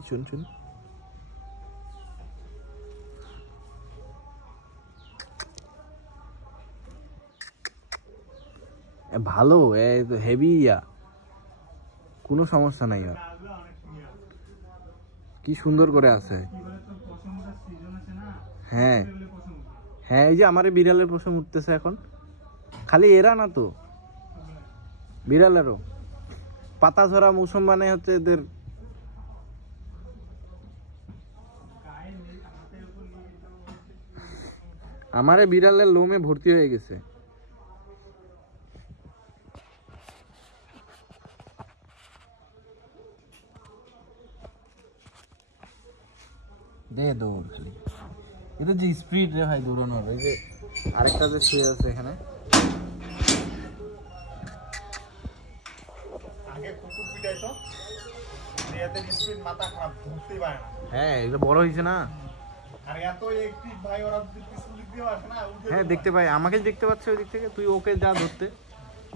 শুন শুন ভালো হেভি কোনো সমস্যা নাই আর কি সুন্দর করে আছে হ্যাঁ হ্যাঁ এই যে আমার বিড়ালের পশম উঠতেছে এখন খালি এরা না তো বিড়ালেরও পাতা ঝরা মৌসুম মানে হচ্ছে এদের আমারে বিড়ালের লোমে ভর্তি হয়ে গেছে দে দৌড় খালি এটা যে স্পিড রে ভাই দৌড়ানোর এই যে আরেকটা যে শুয়ে আছে এখানে আগে কুকুর পিটাইতো এদের স্পিড মাথা খারাপ ধরতেই পারে না হ্যাঁ এটা বড় হয়েছে না আর এত একটিভ ভাই ওরা পিছুলিক দিয়ে আসে না হ্যাঁ দেখতে পাই আমাকে দেখতে পাচ্ছে ওই দিক থেকে তুই ওকে যা ধরতে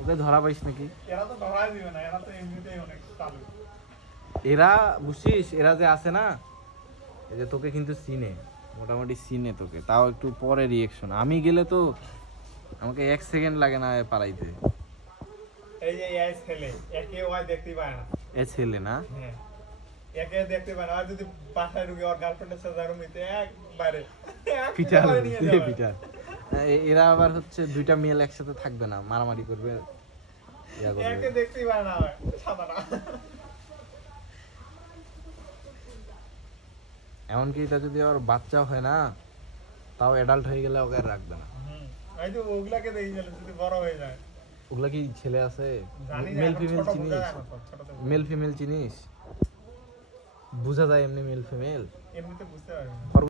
ওকে ধরা পাইস নাকি এরা তো ধরাই দিবে না এরা তো এমনিতেই অনেক চালু এরা বুঝছিস এরা যে আছে না এই যে তোকে কিন্তু চিনে মোটামুটি চিনে তোকে তাও একটু পরে রিঅ্যাকশন আমি গেলে তো আমাকে 1 সেকেন্ড লাগে না পালাইতে এই যে এই ছেলে একে ওই দেখতেই পায় না এ ছেলে না হ্যাঁ একে দেখতে পায় না আর যদি বাসায় ঢুকে ওর গার্লফ্রেন্ডের সাথে রুমিতে একবারে পিটার পিটার এরা আবার হচ্ছে দুইটা মেল একসাথে থাকবে না মারামারি করবে একে দেখতেই পায় না সাদাটা এমনকি এটা যদি ওর বাচ্চা হয় না তাও অ্যাডাল্ট হয়ে গেলে ওকে আর রাখবে না এই তো ওগুলাকে দেখি গেল যদি বড় হয়ে যায় ওগুলা কি ছেলে আছে জানি মেল না ফিমেল ছোট চিনিস বোঝা যায় না তো, ছোট তো মেল ফিমেল চিনিস বোঝা যায় এমনি মেল ফিমেল এমনিতে বুঝতে পারবে না